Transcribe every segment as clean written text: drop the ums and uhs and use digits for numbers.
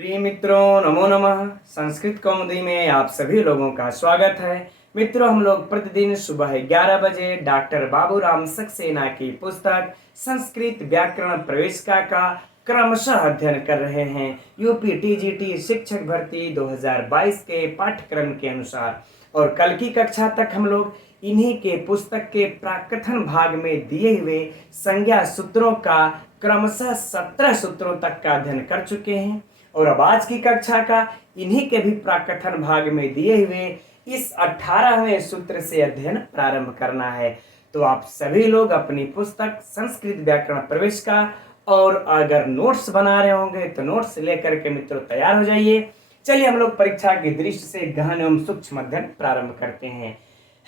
प्रिय मित्रों, नमो नमः। संस्कृत कौमुदी में आप सभी लोगों का स्वागत है। मित्रों, हम लोग प्रतिदिन सुबह 11 बजे डॉक्टर बाबूराम सक्सेना की पुस्तक संस्कृत व्याकरण प्रवेशिका का क्रमशः अध्ययन कर रहे हैं यूपी टीजीटी शिक्षक भर्ती 2022 के पाठ्यक्रम के अनुसार। और कल की कक्षा तक हम लोग इन्हीं के पुस्तक के प्राकथन भाग में दिए हुए संज्ञा सूत्रों का क्रमशः 17 सूत्रों तक का अध्ययन कर चुके हैं। और अब आज की कक्षा का इन्हीं के भी प्राकथन भाग में दिए हुए इस 18वें सूत्र से अध्ययन प्रारंभ करना है। तो आप सभी लोग अपनी पुस्तक संस्कृत व्याकरण प्रवेशिका और अगर नोट्स बना रहे होंगे तो नोट्स लेकर के मित्रों तैयार हो जाइए। चलिए हम लोग परीक्षा की दृष्टि से गहन एवं सूक्ष्म अध्ययन प्रारंभ करते हैं,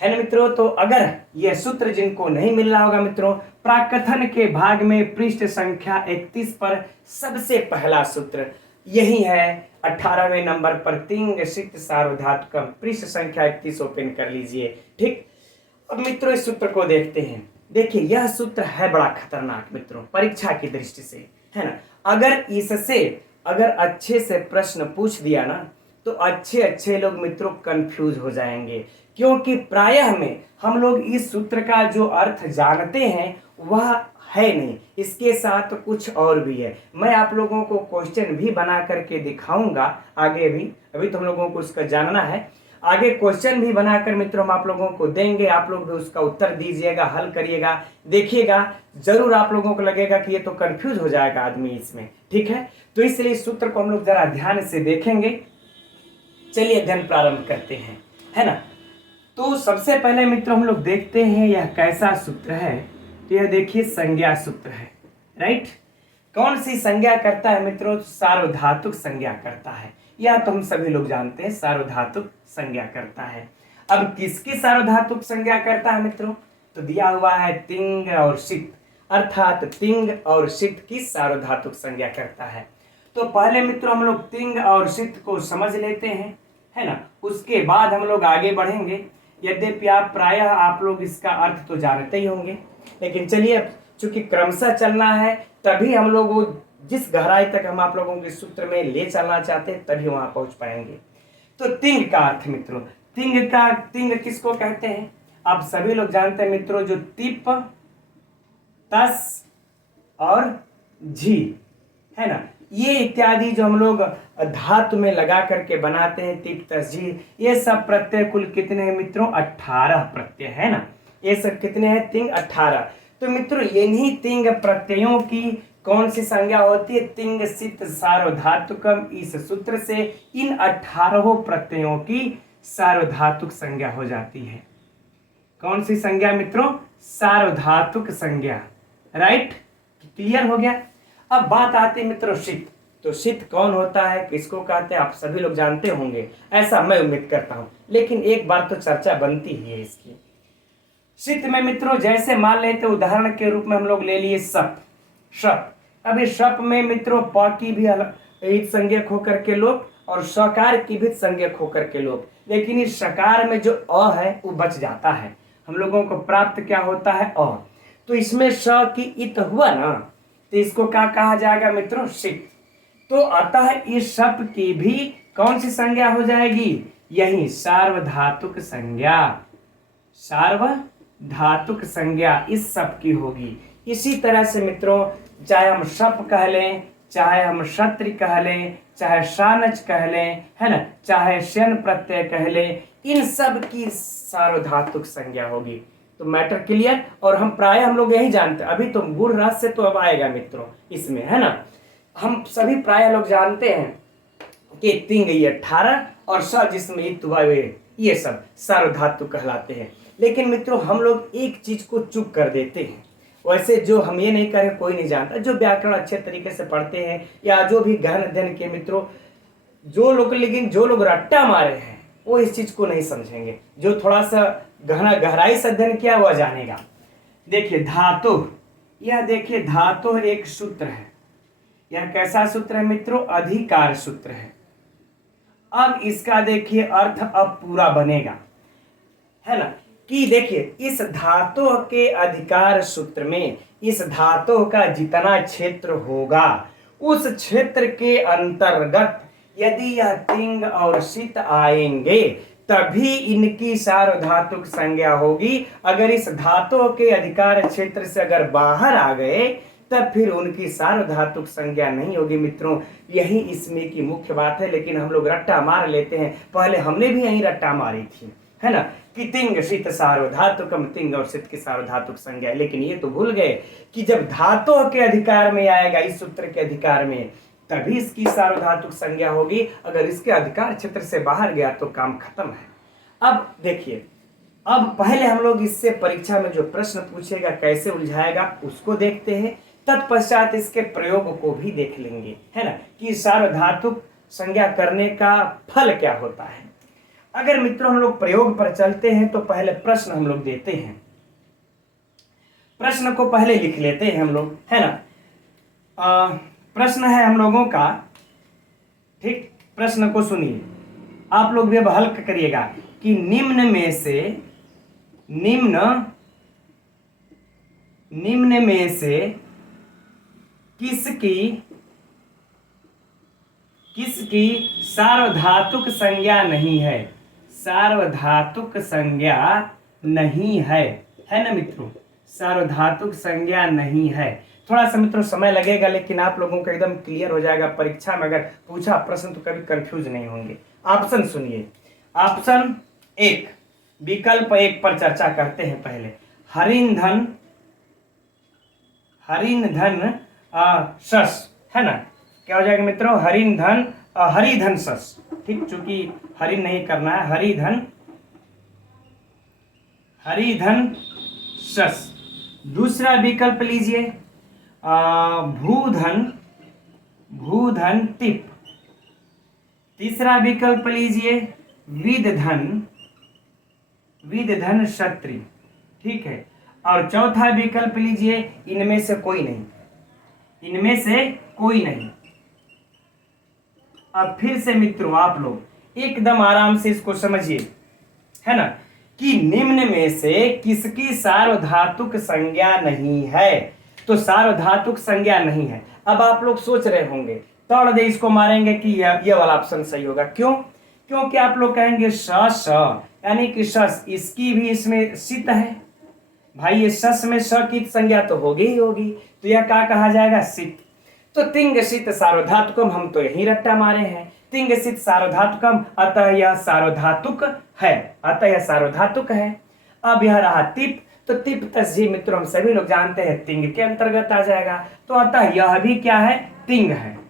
है ना मित्रों। तो अगर यह सूत्र जिनको नहीं मिल रहा होगा मित्रों, प्राकथन के भाग में पृष्ठ संख्या 31 पर सबसे पहला सूत्र यही है। 18वें नंबर पर तिंग सिक्त सार्वधातुकम, पृष्ठ संख्या 31 ओपन कर लीजिए। ठीक, अब मित्रों इस सूत्र को देखते हैं। देखिए यह सूत्र है बड़ा खतरनाक मित्रों परीक्षा की दृष्टि से, है ना। अगर इससे अगर अच्छे से प्रश्न पूछ दिया ना तो अच्छे लोग मित्रों कंफ्यूज हो जाएंगे, क्योंकि प्रायः में हम लोग इस सूत्र का जो अर्थ जानते हैं वह है नहीं, इसके साथ कुछ और भी है। मैं आप लोगों को क्वेश्चन भी बना करके दिखाऊंगा आगे भी, अभी तो हम लोगों को उसका जानना है। आगे क्वेश्चन भी बनाकर मित्रों हम आप लोगों को देंगे, आप लोग भी उसका उत्तर दीजिएगा, हल करिएगा, देखिएगा। जरूर आप लोगों को लगेगा कि ये तो कंफ्यूज हो जाएगा आदमी इसमें, ठीक है। तो इसलिए इस सूत्र को हम लोग जरा ध्यान से देखेंगे। चलिए अध्ययन प्रारंभ करते हैं, है ना। तो सबसे पहले मित्रों हम लोग देखते हैं यह कैसा सूत्र है। तो यह देखिए संज्ञा सूत्र है, राइट। कौन सी संज्ञा करता है मित्रों? सार्वधातुक संज्ञा करता है। यह तो हम सभी लोग जानते हैं, सार्वधातुक संज्ञा करता है। अब किसकी सार्वधातुक संज्ञा करता है मित्रों? तो दिया हुआ है तिंग और सित, अर्थात तिंग और सित की सार्वधातुक संज्ञा करता है। तो पहले मित्रों हम लोग तिंग और सित को समझ लेते हैं, है ना। उसके बाद हम लोग आगे बढ़ेंगे। यद्यपि प्रायः आप लोग इसका अर्थ तो जानते ही होंगे, लेकिन चलिए चूंकि क्रमशः चलना है तभी हम लोग वो जिस गहराई तक हम आप लोगों के सूत्र में ले चलना चाहते हैं तभी वहां पहुंच पाएंगे। तो तिंग का अर्थ मित्रों, तिंग किसको कहते हैं? आप सभी लोग जानते हैं मित्रों, जो तिप, तस और झी, है ना, ये इत्यादि जो हम लोग धातु में लगा करके बनाते हैं, तिप तस झी, ये सब प्रत्यय कुल कितने हैं मित्रों? 18 प्रत्यय, है ना। ये सब कितने हैं? तिंग 18। तो मित्रों इन्हीं तिंग प्रत्ययों की कौन सी संज्ञा होती है? तिंग सित सार्वधातुकम। इस सूत्र से इन 18 प्रत्ययों की सार्वधातुक संज्ञा हो जाती है। कौन सी संज्ञा मित्रों? सार्वधातुक संज्ञा, राइट। क्लियर हो गया। अब बात आती है मित्रों सित। तो सित कौन होता है, किसको कहते हैं, आप सभी लोग जानते होंगे, ऐसा मैं उम्मीद करता हूं, लेकिन एक बार तो चर्चा बनती ही है इसकी। सित में मित्रों जैसे मान लेते उदाहरण के रूप में हम लोग ले लिए शप। अब इस शप में मित्रों प की भी ईद संज्ञक होकर के लोग और सकार की भी संज्ञक होकर के लोग, लेकिन इस सकार में जो अ है वो बच जाता है। हम लोगों को प्राप्त क्या होता है? अ। तो इसमें स की इत हुआ ना, तो इसको क्या कहा जाएगा मित्रों? सित। तो अतः इस शप की भी कौन सी संज्ञा हो जाएगी? यही सार्वधातुक संज्ञा, सार्वधातुक संज्ञा इस शप की होगी। इसी तरह से मित्रों चाहे हम शप कह लें, चाहे हम क्षत्रि कह लें, चाहे शानच कह लें, है ना, चाहे शन प्रत्यय कह लें, इन सब की सार्वधातुक संज्ञा होगी। तो मैटर क्लियर। और हम प्राय हम लोग यही जानते हैं, अभी तो गुण रस से तो अब आएगा मित्रों इसमें, है ना। हम सभी प्राय लोग जानते हैं कि तिंग ये 18 और स जिसमें इत हुआ ये सब सार्वधातुक कहलाते हैं। लेकिन मित्रों हम लोग एक चीज को चूक कर देते हैं। वैसे जो हम ये नहीं करें कोई नहीं जानता, जो व्याकरण अच्छे तरीके से पढ़ते हैं या जो भी गहन अध्ययन के मित्रों जो लोग, लेकिन जो लोग रट्टा मारे हैं वो इस चीज को नहीं समझेंगे। जो थोड़ा सा गहराई से अध्ययन किया वह जानेगा। देखिए धातु, यह देखिए धातु एक सूत्र है। यह कैसा सूत्र है मित्रों? अधिकार सूत्र है। अब इसका देखिए अर्थ अब पूरा बनेगा, है ना, कि देखिए इस धातु के अधिकार सूत्र में इस धातु का जितना क्षेत्र होगा उस क्षेत्र के अंतर्गत यदि यह तिंग और शीत आएंगे तभी इनकी सार्वधातुक संज्ञा होगी। अगर इस धातु के अधिकार क्षेत्र से अगर बाहर आ गए तब फिर उनकी सार्वधातुक संज्ञा नहीं होगी। मित्रों, यही इसमें की मुख्य बात है, लेकिन हम लोग रट्टा मार लेते हैं। पहले हमने भी यही रट्टा मारी थी, है ना, कि तिंग शीत सार्वधातुकम, तिंग और शीत की सार्वधातुक संज्ञा। लेकिन ये तो भूल गए कि जब धातु के अधिकार में आएगा, इस सूत्र के अधिकार में, तभी इसकी सार्वधातुक संज्ञा होगी। अगर इसके अधिकार क्षेत्र से बाहर गया तो काम खत्म है। अब देखिए, अब पहले हम लोग इससे परीक्षा में जो प्रश्न पूछेगा कैसे उलझाएगा उसको देखते हैं, तत्पश्चात इसके प्रयोग को भी देख लेंगे, है ना, कि सार्वधातुक संज्ञा करने का फल क्या होता है। अगर मित्रों हम लोग प्रयोग पर चलते हैं तो पहले प्रश्न हम लोग देते हैं, प्रश्न को पहले लिख लेते हैं हम लोग, है ना। प्रश्न है हम लोगों का, ठीक, प्रश्न को सुनिए, आप लोग भी अब हल करिएगा कि निम्न में से किसकी सार्वधातुक संज्ञा नहीं है, सार्वधातुक संज्ञा नहीं है ना मित्रों, सार्वधातुक संज्ञा नहीं है। थोड़ा सा मित्रों समय लगेगा, लेकिन आप लोगों को एकदम क्लियर हो जाएगा। परीक्षा में अगर पूछा प्रश्न तो कभी कंफ्यूज नहीं होंगे। ऑप्शन सुनिए, ऑप्शन 1, विकल्प 1 पर चर्चा करते हैं पहले। हरिंधन शस, है ना, क्या हो जाएगा मित्रों, हरिधन शस, ठीक, चूंकि हरि नहीं करना है, हरिधन शस। दूसरा विकल्प लीजिए, भूधन तिप। तीसरा विकल्प लीजिए, विदधन क्षत्रि, ठीक है। और चौथा विकल्प लीजिए, इनमें से कोई नहीं। अब फिर से मित्रों आप लोग एकदम आराम से इसको समझिए, है ना, कि निम्न में से किसकी सार्वधातुक संज्ञा नहीं है। तो सार्वधातुक संज्ञा नहीं है। अब आप लोग सोच रहे होंगे, तोड़ दे इसको मारेंगे कि यह वाला ऑप्शन सही होगा। क्यों? क्योंकि आप लोग कहेंगे स, यानी कि सस, इसकी भी इसमें सित है भाई, ये सस में स की संज्ञा तो होगी ही होगी, तो यह क्या कहा जाएगा, सित। तो तिंग शीत सार्वधातुकम, हम तो यही रट्टा मारे हैं, तिंग शीत सार्वधातुकम, अतः यह सार्वधातुक है। अब यह रहा तिप, तो तिप तस्जी मित्रों हम सभी लोग जानते हैं तिंग के अंतर्गत आ जाएगा, तो अतः यह भी क्या है, तिंग है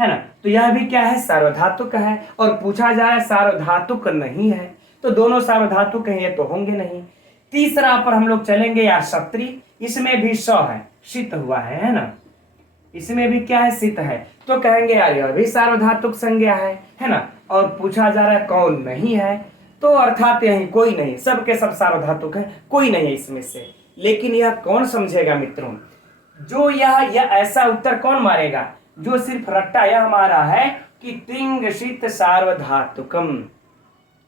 ना, तो यह भी क्या है, सार्वधातुक है। और पूछा जा रहा है सार्वधातुक नहीं है, तो दोनों सार्वधातुक हैं, ये तो होंगे नहीं। तीसरा पर हम लोग चलेंगे, या क्षत्रि, इसमें भी स है, शीत हुआ है ना, इसमें भी क्या है, शीत है, तो कहेंगे यार यह भी सार्वधातुक संज्ञा है ना। और पूछा जा रहा है कौन नहीं है, तो अर्थात यही कोई नहीं, सबके सब सार्वधातुक है, कोई नहीं है इसमें से। लेकिन यह कौन समझेगा मित्रों, जो यह ऐसा उत्तर कौन मारेगा, जो सिर्फ रट्टा यह मारा है कि तिंग शीत सार्वधातुकम।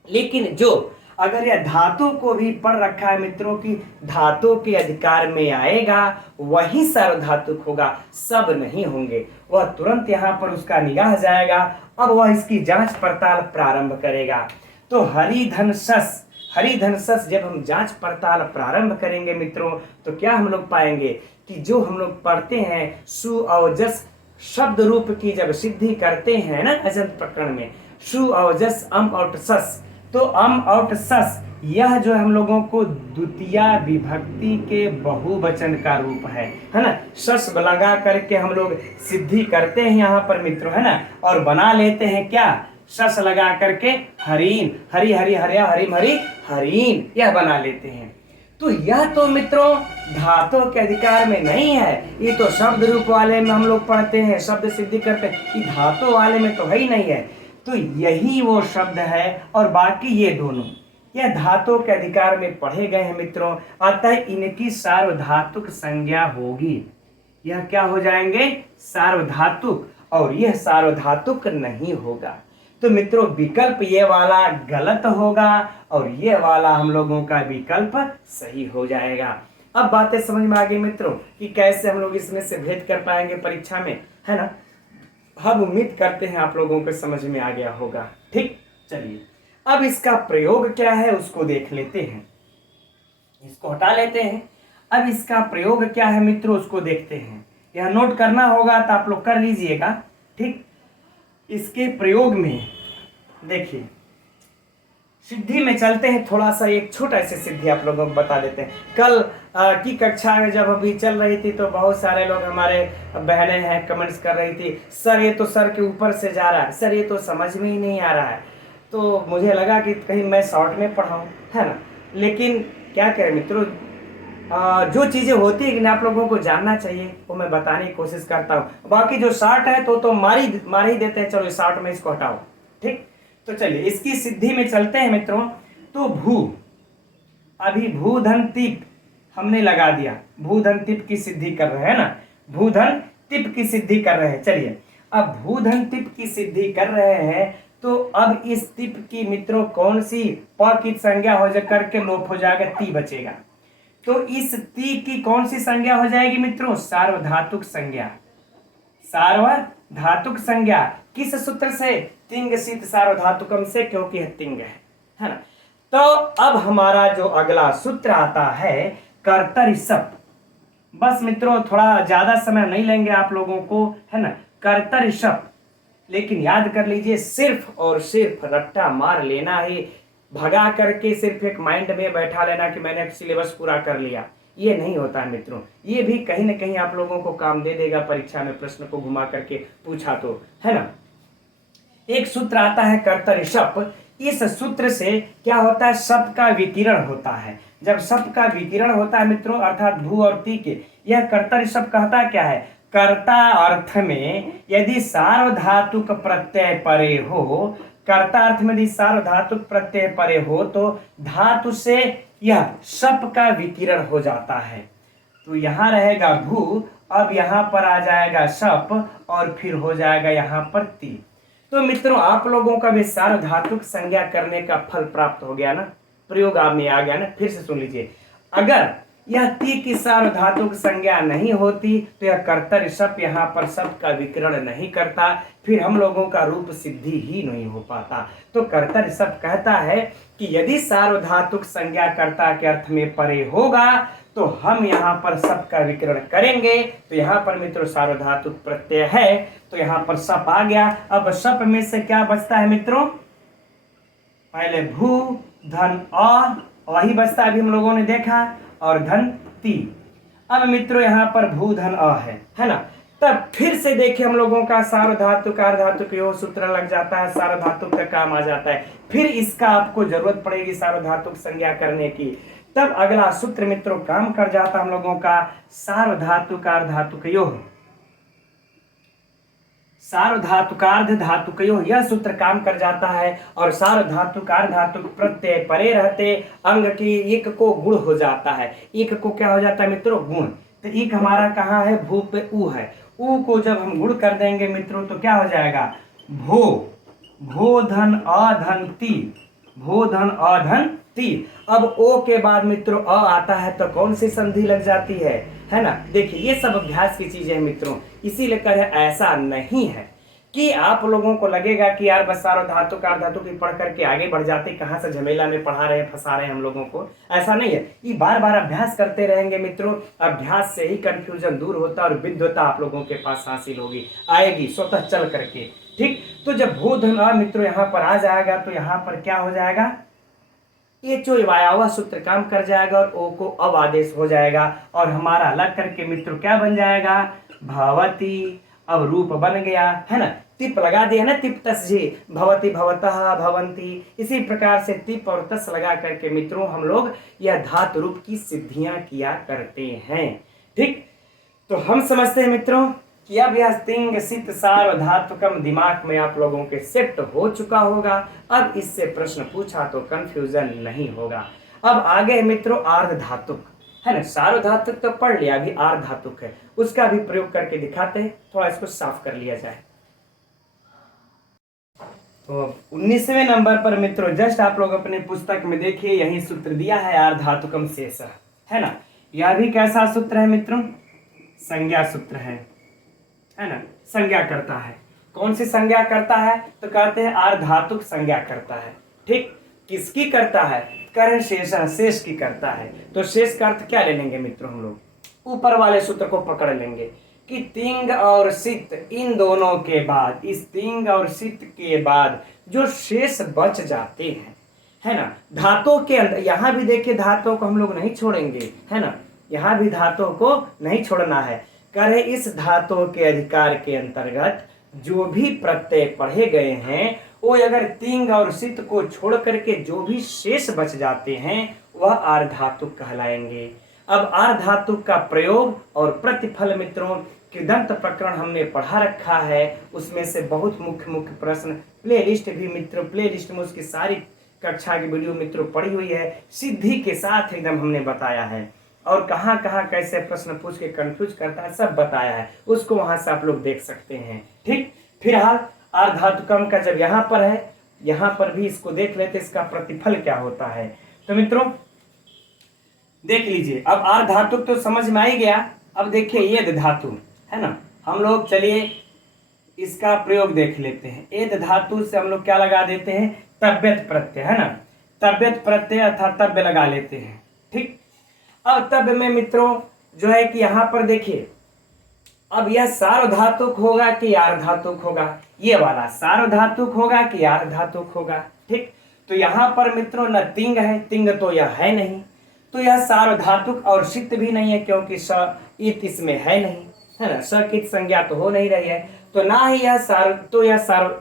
लेकिन जो अगर यह धातु को भी पढ़ रखा है मित्रों की धातु के अधिकार में आएगा वही सार्वधातुक होगा, सब नहीं होंगे। वह तुरंत यहाँ पर उसका निगाह जाएगा, अब वह इसकी जांच पड़ताल प्रारंभ करेगा। तो हरिधन सस जब हम जांच पड़ताल प्रारंभ करेंगे मित्रों, तो क्या हम लोग पाएंगे कि जो हम लोग पढ़ते हैं सु और जस शब्द रूप की जब सिद्धि करते हैं ना अजंत प्रकरण में, सु और जस अम और सस, तो अम और सस यह जो हम लोगों को द्वितीय विभक्ति के बहुवचन का रूप है ना। सस लगा करके हम लोग सिद्धि करते हैं यहाँ पर मित्रों, है ना, और बना लेते हैं क्या, सस लगा करके हरीन, हरी हरी हरिया हरिम हरी हरीन, यह बना लेते हैं। तो यह तो मित्रों धातु के अधिकार में नहीं है, ये तो शब्द रूप वाले में हम लोग पढ़ते हैं, शब्द सिद्धि करते हैं, ये धातु वाले में तो है ही नहीं है। तो यही वो शब्द है, और बाकी ये दोनों यह धातु के अधिकार में पढ़े गए हैं मित्रों, अतः इनकी सार्वधातुक संज्ञा होगी। यह क्या हो जाएंगे, सार्वधातुक, और यह सार्वधातुक नहीं होगा। तो मित्रों विकल्प ये वाला गलत होगा और ये वाला हम लोगों का विकल्प सही हो जाएगा। अब बातें समझ में आ गई मित्रों कि कैसे हम लोग इसमें से भेद कर पाएंगे परीक्षा में, है ना। हम उम्मीद करते हैं आप लोगों को समझ में आ गया होगा। ठीक, चलिए अब इसका प्रयोग क्या है उसको देख लेते हैं। इसको हटा लेते हैं। अब इसका प्रयोग क्या है मित्रों उसको देखते हैं। यह नोट करना होगा तो आप लोग कर लीजिएगा। ठीक, इसके प्रयोग में देखिए, सिद्धि में चलते हैं। थोड़ा सा एक छोटा सा सिद्धि आप लोगों को बता देते हैं। कल की कक्षा में जब अभी चल रही थी तो बहुत सारे लोग हमारे बहनें हैं कमेंट्स कर रही थी, सर ये तो सर के ऊपर से जा रहा है, सर ये तो समझ में ही नहीं आ रहा है। तो मुझे लगा कि कहीं मैं शॉर्ट में पढ़ाऊँ, है ना। लेकिन क्या करें मित्रों, जो चीज़ें होती है कि आप लोगों को जानना चाहिए वो मैं बताने की कोशिश करता हूँ। बाकी जो शार्ट है तो मार ही देते हैं। चलो शार्ट में इसको हटाओ। ठीक, तो चलिए इसकी सिद्धि में चलते हैं मित्रों। तो अभी भू धन तिप हमने लगा दिया। भू धन तिप की सिद्धि कर रहे हैं ना, भू धन तिप की सिद्धि कर रहे हैं। चलिए अब भू धन तिप की सिद्धि कर रहे हैं तो अब इस तिप की मित्रों कौन सी प की संज्ञा हो जा करके लोप हो जाएगा, ती बचेगा। तो इस ती की कौन सी संज्ञा हो जाएगी मित्रों, सार्वधातुक संज्ञा। सार्वधातुक संज्ञा किस सूत्र से, तिंग सित सार्वधातुकम से, क्योंकि यह तिंग है ना। तो अब हमारा जो अगला सूत्र आता है कर्तरि सप। बस मित्रों थोड़ा ज्यादा समय नहीं लेंगे आप लोगों को, है ना। कर्तरि सप, लेकिन याद कर लीजिए सिर्फ और सिर्फ रट्टा मार लेना ही, भगा करके सिर्फ एक माइंड में बैठा लेना कि मैंने सिलेबस पूरा कर लिया, ये नहीं होता है मित्रों। ये भी कहीं ना कहीं आप लोगों को काम दे देगा परीक्षा में, प्रश्न को घुमा करके पूछा तो, है ना। एक सूत्र आता है कर्तरि शप। इस सूत्र से क्या होता है, शप का विकिरण होता है। जब शप का विकिरण होता है मित्रों अर्थात भू और ती के, यह कर्तरि शप कहता क्या है, कर्ता अर्थ में यदि सार्वधातुक प्रत्यय परे हो, कर्ता अर्थ में यदि सार्वधातुक प्रत्यय परे हो तो धातु से यह शप का विकिरण हो जाता है। तो यहां रहेगा भू, अब यहां पर आ जाएगा शप और फिर हो जाएगा यहां पर ती। तो मित्रों आप लोगों का भी सार्वधातुक संज्ञा करने का फल प्राप्त हो गया ना, प्रयोग आप में आ गया ना। फिर से सुन लीजिए, अगर यह ती की सार्वधातुक संज्ञा नहीं होती तो यह कर्तरि शप यहाँ पर शप का विकिरण नहीं करता, फिर हम लोगों का रूप सिद्धि ही नहीं हो पाता। तो कर्तरि शप कहता है कि यदि सार्वधातुक संज्ञा कर्ता के अर्थ में परे होगा तो हम यहाँ पर शप का विकिरण करेंगे। तो यहाँ पर मित्रों सार्वधातुक प्रत्यय है तो यहाँ पर शप आ गया। अब शप में से क्या बचता है मित्रों, पहले भू धन अ ही बचता है, अभी हम लोगों ने देखा, और धन ती। अब मित्रों यहाँ पर भू धन अ है ना। तब फिर से देखिए हम लोगों का सार्वधातुक अर्धातुक यो सूत्र लग जाता है, सार्वधातुक का काम आ जाता है। फिर इसका आपको जरूरत पड़ेगी सार्वधातुक संज्ञा करने की, तब अगला सूत्र मित्रों काम कर जाता हम लोगों का सार्वधातुक अर्धातुक यो, सार्वधातुकार्ध धातुकयो, यह सूत्र काम कर जाता है। और सार्वधातुकार धातुक प्रत्यय परे रहते अंग की एक को गुण हो जाता है। एक को क्या हो जाता है मित्रों, गुण। तो एक हमारा कहाँ है, भू पे ऊ है, ऊ को जब हम गुण कर देंगे मित्रों तो क्या हो जाएगा, भो, भो धन अधन ती, भो धन अधन ती। अब ओ के बाद मित्रों अ आता है तो कौन सी संधि लग जाती है ना। देखिए ये सब अभ्यास की चीजें हैं मित्रों, इसीलिए कर ऐसा नहीं है कि आप लोगों को लगेगा कि यार बस सार्वधातुक अर्धातुक की पढ़ करके आगे बढ़ जाते, कहाँ से झमेला में पढ़ा रहे हैं, फंसा रहे हैं हम लोगों को। ऐसा नहीं है, ये बार बार अभ्यास करते रहेंगे मित्रों, अभ्यास से ही कंफ्यूजन दूर होता है और विद्वता आप लोगों के पास हासिल होगी, आएगी स्वतः चल करके। ठीक, तो जब भू धन अ मित्रों यहाँ पर आ जाएगा तो यहाँ पर क्या हो जाएगा, ये जो वायावा सूत्र काम कर जाएगा और ओ को अब आदेश हो जाएगा और हमारा लग करके मित्रों क्या बन जाएगा, भवती। अब रूप बन गया है ना, तिप लगा दिया ना, तिप तस जी, भवती भवतः भवंती। इसी प्रकार से तिप और तस लगा करके मित्रों हम लोग यह धातु रूप की सिद्धियां किया करते हैं। ठीक, तो हम समझते हैं मित्रों कि अब यह तिंग सित सार्वधातुकम दिमाग में आप लोगों के सेट हो चुका होगा। अब इससे प्रश्न पूछा तो कंफ्यूजन नहीं होगा। अब आगे मित्रों आर्ध धातुक है ना, सार्वधातुक तो पढ़ लिया, अभी आर्ध धातुक है, उसका भी प्रयोग करके दिखाते हैं, थोड़ा इसको साफ कर लिया जाए। तो 19वें नंबर पर मित्रों जस्ट आप लोग अपने पुस्तक में देखिए यही सूत्र दिया है आर्ध धातुकम शेष, है ना। यह भी कैसा सूत्र है मित्रों? संज्ञा सूत्र है ना? संज्ञा करता है। कौन सी संज्ञा करता है? तो कहते हैं आर्धातुक संज्ञा करता है। ठीक, किसकी करता है? करण शेष, शेष की करता है। तो शेष का अर्थ क्या ले लेंगे मित्रों? हम लोग ऊपर वाले सूत्र को पकड़ लेंगे कि तिंग और सित, इन दोनों के बाद, इस तिंग और सित के बाद जो शेष बच जाते हैं, है ना, धातुओं के अंदर, यहां भी देखिए धातुओं को हम लोग नहीं छोड़ेंगे, है ना, यहां भी धातुओं को नहीं छोड़ना है। कह रहे इस धातुओं के अधिकार के अंतर्गत जो भी प्रत्यय पढ़े गए हैं, वो अगर तिंग और सित को छोड़ करके जो भी शेष बच जाते हैं वह आर्धातुक कहलाएंगे। अब आर्धातुक का प्रयोग और प्रतिफल मित्रों कृदंत प्रकरण हमने पढ़ा रखा है, उसमें से बहुत मुख्य मुख्य प्रश्न प्लेलिस्ट भी मित्रों, प्लेलिस्ट में उसकी सारी कक्षा की वीडियो मित्रों पढ़ी हुई है, सिद्धि के साथ एकदम हमने बताया है, और कहाँ कहाँ कैसे प्रश्न पूछ के कंफ्यूज करता है सब बताया है, उसको वहां से आप लोग देख सकते हैं। ठीक, फिलहाल आर्धातुकम का जब यहाँ पर है, यहाँ पर भी इसको देख लेते इसका प्रतिफल क्या होता है। तो मित्रों देख लीजिए, अब आर्धातुक तो समझ में आ ही गया। अब देखिए एद धातु है ना, हम लोग चलिए इसका प्रयोग देख लेते हैं। एद धातु से हम लोग क्या लगा देते हैं? तव्यत प्रत्यय, है ना, तव्यत प्रत्यय अर्थात तव्य लगा लेते हैं। ठीक, अब तव्य में मित्रों जो है कि यहाँ पर देखिए, अब यह सार्वधातुक होगा कि आर्धातुक होगा? ये वाला सार्वधातुक होगा कि आर्धातुक होगा? ठीक, तो यहाँ पर मित्रों न तिंग है, तिंग तो यह है नहीं, तो यह सार्वधातुक और सित भी नहीं है क्योंकि स इत इसमें है नहीं, है ना, सकित संज्ञा तो हो नहीं रही है, तो ना ही यह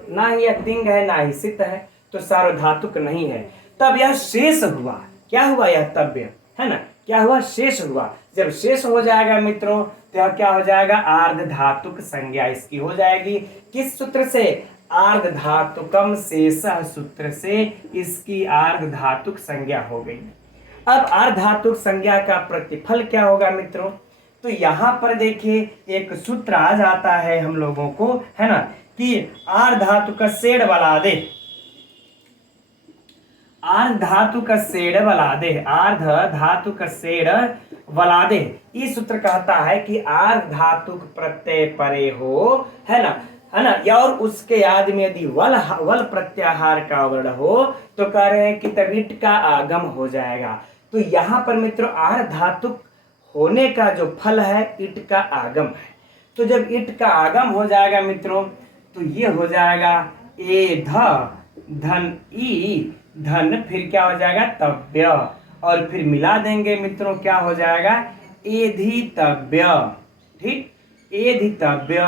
ना ही यह तिंग है ना ही सित है, तो सार्वधातुक नहीं है। तब यह शेष हुआ, क्या हुआ? यह तव्य, है ना, क्या हुआ? शेष हुआ। जब शेष हो जाएगा मित्रों तो क्या हो जाएगा? आर्धधातुक संज्ञा इसकी हो जाएगी। किस सूत्र से? आर्धधातुकम शेषः सूत्र से इसकी आर्धधातुक संज्ञा हो गई। अब आर्धधातुक संज्ञा का प्रतिफल क्या होगा मित्रों? तो यहाँ पर देखिए एक सूत्र आ जाता है हम लोगों को, है ना, कि आर्धधातुक सेड़ वलादे, आर्धधातुक सेड़ वलादे, आर्धधातुक सेड़ वलादे, ये सूत्र कहता है कि आर्धधातुक प्रत्यय परे हो, है ना, या और उसके याद में यदि वल प्रत्याहार का वर्ण हो तो कह रहे हैं कि तब इट का आगम हो जाएगा। तो यहाँ पर मित्रों आर्धधातुक होने का जो फल है इट का आगम है। तो जब इट का आगम हो जाएगा मित्रों तो ये हो जाएगा ए धन ई धन, फिर क्या हो जाएगा? तव्य, और फिर मिला देंगे मित्रों क्या हो जाएगा? एधितव्य। ठीक, एधितव्य,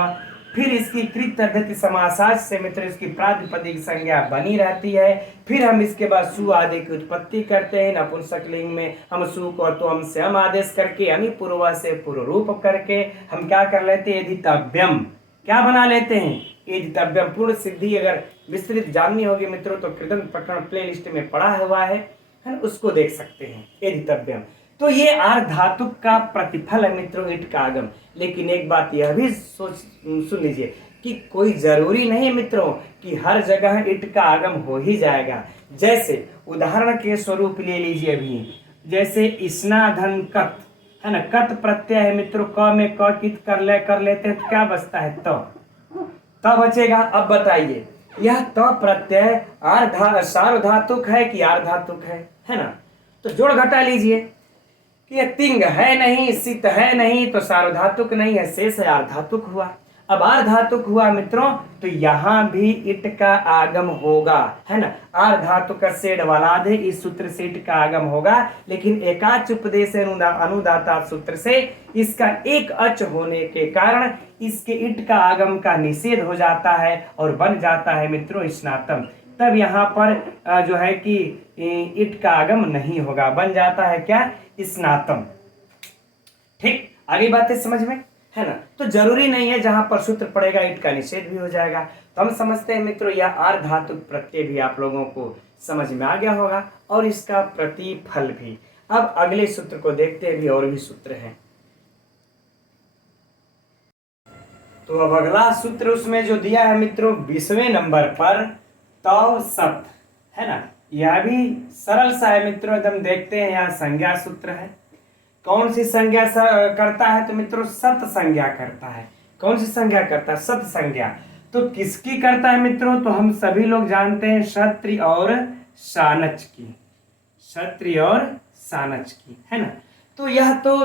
फिर इसकी कृत तद्धति समासाच से मित्रों इसकी प्रातिपदिक संज्ञा बनी रहती है। फिर हम इसके बाद सु आदि की उत्पत्ति करते हैं। नपुंसकलिंग में हम सु को तो हम से हम आदेश करके यानी पूर्व से पूर्व रूप करके हम क्या कर लेते हैं? एधितव्यम, क्या बना लेते हैं? एधितव्यम। पूर्ण सिद्धि अगर विस्तृत जाननी होगी मित्रों तो कृदंत प्रकरण प्लेलिस्ट में पढ़ा हुआ है ना, उसको देख सकते हैं। एधितव्यम, तो ये आर्धधातुक का प्रतिफल है मित्रों इट का आगम। लेकिन एक बात यह भी सुन लीजिए कि कोई जरूरी नहीं मित्रों कि हर जगह इट का आगम हो ही जाएगा। जैसे उदाहरण के स्वरूप ले लीजिए अभी, जैसे स्नाधन कत, है ना, कत प्रत्यय है मित्रों, क में क कित कर लेते हैं तो क्या बचता है? त बचेगा। अब बताइए यह त प्रत्यय सार्वधातुक है कि आर्धातुक है ना? तो जोड़ घटा लीजिए कि यह तिंग है नहीं, सित है नहीं, तो सार्वधातुक नहीं है, शेष है आर्धातुक हुआ। अब आर्धातुक हुआ मित्रों तो यहाँ भी इट का आगम होगा, है ना, आर्धातुक सेड़ वलादे, इस सूत्र से इट का आगम होगा। लेकिन एकाच उपदेश अनुदाता सूत्र से इसका एक अच होने के कारण इसके इट का आगम का निषेध हो जाता है और बन जाता है मित्रों स्नातम। तब यहाँ पर जो है कि इट का आगम नहीं होगा, बन जाता है क्या? स्नातम। ठीक, आगे बातें समझ में, है ना? तो जरूरी नहीं है जहां पर सूत्र पड़ेगा इट का निषेध भी हो जाएगा। तो हम समझते हैं मित्रों यह आर्धधातुक प्रत्यय भी आप लोगों को समझ में आ गया होगा और इसका प्रतिफल भी। अब अगले सूत्र को देखते हैं, भी और भी सूत्र हैं। तो अब अगला सूत्र उसमें जो दिया है मित्रों 20वें नंबर पर तव सप्त, है ना, यह भी सरल सा है मित्रों, एकदम देखते हैं। यहाँ संज्ञा सूत्र है, कौन सी संज्ञा करता है? तो मित्रों सत संज्ञा करता है। कौन सी संज्ञा करता है? सत संज्ञा। तो किसकी करता है मित्रों? तो हम सभी लोग जानते हैं क्षत्रिय और सानच की, क्षत्रिय और सानच की, है ना। तो यह तो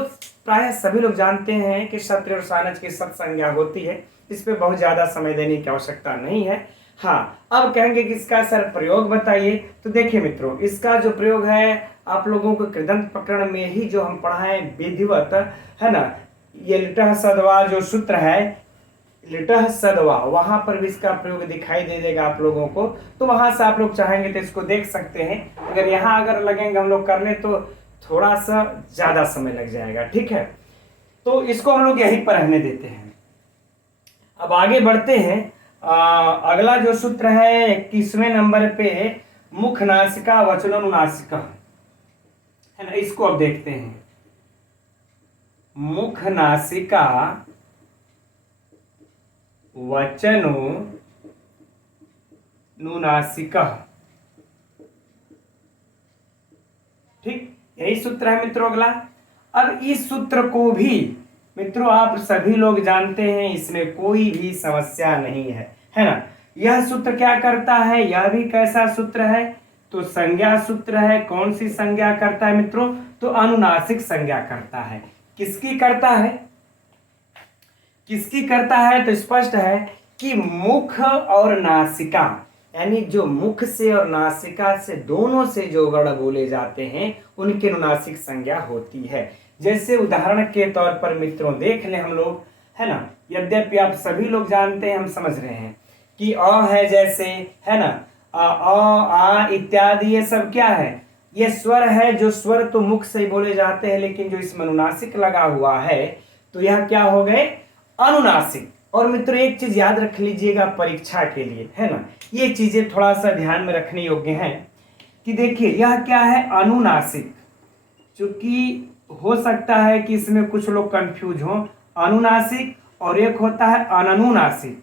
प्राय सभी लोग जानते हैं कि क्षत्रिय और सानच की सत संज्ञा होती है, इस पे बहुत ज्यादा समय देने की आवश्यकता नहीं है। हाँ, अब कहेंगे कि इसका सर प्रयोग बताइए। तो देखिए मित्रों, इसका जो प्रयोग है आप लोगों को कृदंत प्रकरण में ही जो हम पढ़ाए विधिवत, है ना, ये लिटह सदवा जो सूत्र है, लिटह सदवा, वहां पर भी इसका प्रयोग दिखाई दे देगा आप लोगों को। तो वहां से आप लोग चाहेंगे तो इसको देख सकते हैं। अगर यहाँ अगर लगेंगे हम लोग करने तो थोड़ा सा ज्यादा समय लग जाएगा, ठीक है। तो इसको हम लोग यहीं पर रहने देते हैं। अब आगे बढ़ते हैं। अगला जो सूत्र है 21वें नंबर पे, मुख नासिका वचनोनुनासिका, है ना, इसको अब देखते हैं। मुख नासिका वचनोनुनासिका, ठीक, यही सूत्र है मित्रों अगला। अब इस सूत्र को भी मित्रों आप सभी लोग जानते हैं, इसमें कोई भी समस्या नहीं है ना। यह सूत्र क्या करता है? यह भी कैसा सूत्र है? तो संज्ञा सूत्र है। कौन सी संज्ञा करता है मित्रों? तो अनुनासिक संज्ञा करता है। किसकी करता है? किसकी करता है? तो स्पष्ट है कि मुख और नासिका, यानी जो मुख से और नासिका से दोनों से जो वर्ण बोले जाते हैं उनकी अनुनासिक संज्ञा होती है। जैसे उदाहरण के तौर पर मित्रों देख लें हम लोग, है ना, यद्यपि आप सभी लोग जानते हैं, हम समझ रहे हैं कि अ है जैसे, है ना, आ इत्यादि, ये सब क्या है? ये स्वर है। जो स्वर तो मुख से ही बोले जाते हैं, लेकिन जो इसमें अनुनासिक लगा हुआ है तो यह क्या हो गए? अनुनासिक। और मित्रों एक चीज याद रख लीजिएगा परीक्षा के लिए, है ना, ये चीजें थोड़ा सा ध्यान में रखने योग्य हैं कि देखिए यह क्या है? अनुनासिक। चूंकि हो सकता है कि इसमें कुछ लोग कंफ्यूज हो, अनुनासिक और एक होता है अननुनासिक।